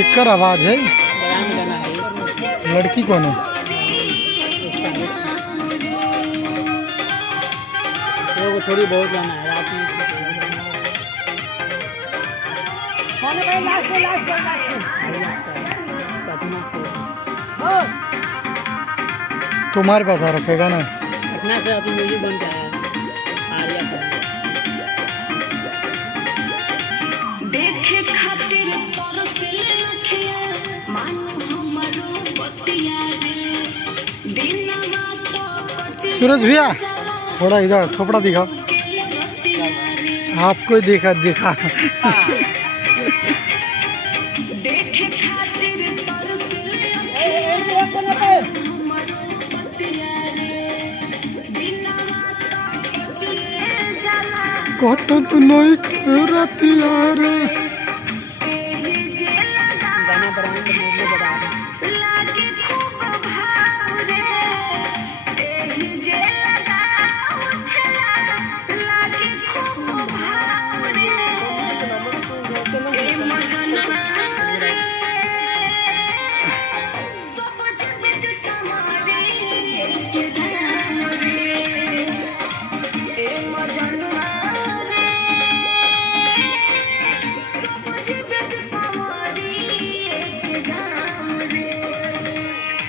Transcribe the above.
किक्कर आवाज है। बड़ा में गाना है। लड़की कौन है? वो थोड़ी बहुत गाना है रात में। पटना से तुम्हारे पास आ रखेगा ना? पटना से अभी म्यूजिक बन के आया है आर्या सर। देखे खातिर तरसिल अखिया मानो हमरो बतिया रे दिनवा तो सूरज भैया थोड़ा इधर थोपड़ा दिखाओ। आपको ही देखा देखा। देखे खातिर तरसिल अखिया हमरो बतिया रे दिनवा तो बतिया जाला कटत नहीं खरतिया रे। एही जे लगा गाना ब्रांड में बड़ा